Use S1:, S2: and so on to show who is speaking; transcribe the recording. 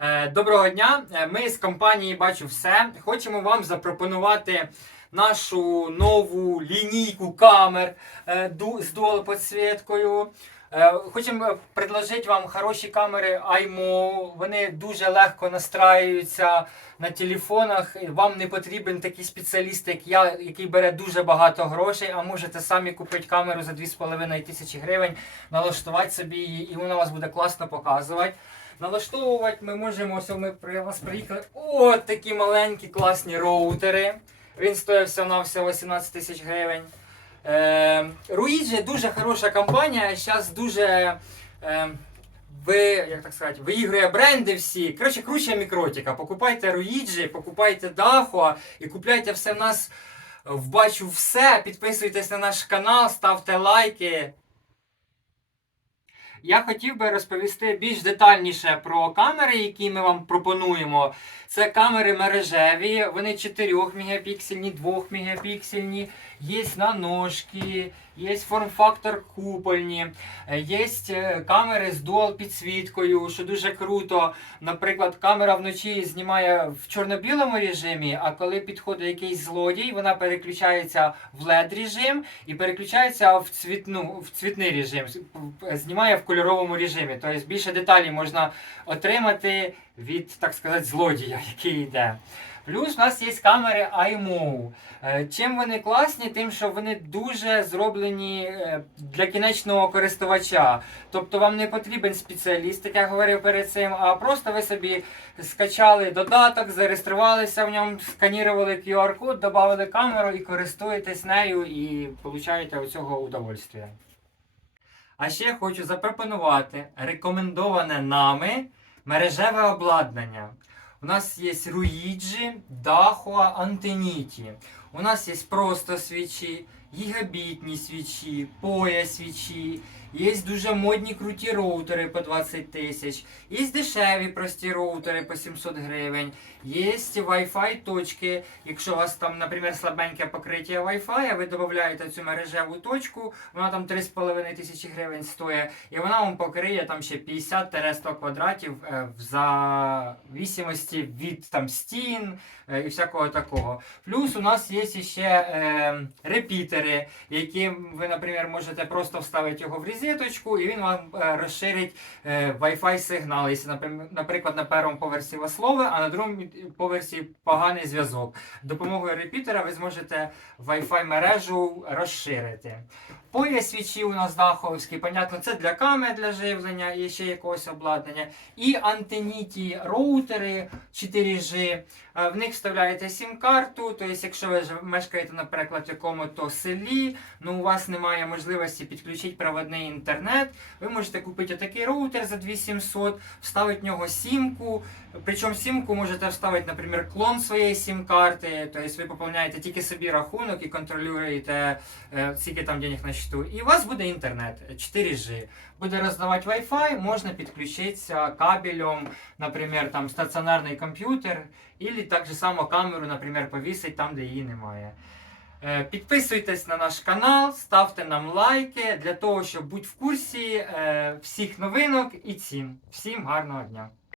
S1: Е, Доброго дня! Е, Ми з компанії Бачу все. Хочемо вам запропонувати нашу нову лінійку камер е, з дуал підсвіткою. Е, Хочемо предложити вам хороші камери iMO. Вони дуже легко настраюються на телефонах. Вам не потрібен такий спеціаліст, як я, який бере дуже багато грошей, а можете самі купити камеру за 2,5 тисячі гривень, налаштувати собі її, і вона вас буде класно показувати. Налаштовувати ми можемо, ось ми при вас приїхали. О, такі маленькі класні роутери. Він всього на всього 18 тисяч гривень. Е, Руїджі дуже хороша компанія. Зараз дуже е, ви, як так сказати, виігрує бренди всі. Коротше, круче мікротика. Покупайте Руїджі, покупайте Дахо і купляйте все в нас в бачу все. Підписуйтесь на наш канал, ставте лайки. Я хотів би розповісти більш детальніше про камери, які ми вам пропонуємо. Це камери мережеві, вони 4 мегапіксельні, 2 мегапіксельні, є на ножки, є форм-фактор купольні, е, є е, камери з дуал підсвіткою, що дуже круто. Наприклад, камера вночі знімає в чорно-білому режимі, а коли підходить якийсь злодій, вона переключається в LED режим і переключається в, цвітну, в цвітний режим, знімає в кольоровому режимі. Тобто більше деталей можна отримати від, так сказати, злодія, який йде. Плюс у нас є камери iMO. Е, Чим вони класні? Тим, що вони дуже зроблені е, для кінечного користувача. Тобто вам не потрібен спеціаліст, як я говорив перед цим, а просто ви собі скачали додаток, зареєструвалися в ньому, сканірували QR-код, додали камеру і користуєтесь нею і получаєте цього удовольствие. А ще хочу запропонувати рекомендоване нами мережеве обладнання. У нас є Руїджі, Дахуа, Антеніті. У нас есть просто свічі, гігабітні свічі, поя свічі. Є дуже модні круті роутери по 20 тисяч. Є дешеві прості роутери по 700 гривень. Є Wi-Fi точки. Якщо у вас там, наприклад, слабеньке покриття Wi-Fi, ви додаєте цю мережеву точку, вона там 3,5 тисячі гривень стоїть, і вона вам покриє там ще 50-100 квадратів е, в зависимості від там стін е, і всякого такого. Плюс у нас є ще е, репітери, які ви, наприклад, можете просто вставити його в розеточку, і він вам е, розширить е, Wi-Fi сигнал. Якщо, наприклад, на першому поверсі вас слово, а на другому поверсі поганий зв'язок. Допомогою репітера ви зможете Wi-Fi мережу розширити. Пояс свічі у нас даховський, понятно, це для камер для живлення і ще якогось обладнання. І антеніті роутери 4G. Е, В них вставляєте сім-карту. Тобто, якщо ви мешкаєте, наприклад, в якому-то селі, ну у вас немає можливості підключити проводний інтернет, ви можете купити такий роутер за 2700, вставити в нього сімку. Причому сімку можете вставити, наприклад, клон своєї сім-карти. Тобто ви поповняєте тільки собі рахунок і контролюєте, е, скільки там денег на счету. І у вас буде інтернет 4G. Буде роздавати Wi-Fi, можна підключитися кабелем, наприклад, там стаціонарний комп'ютер, і так же само камеру, наприклад, повісить там, де її немає. Е, Підписуйтесь на наш канал, ставте нам лайки для того, щоб бути в курсі е, всіх новинок і цін. Всім гарного дня!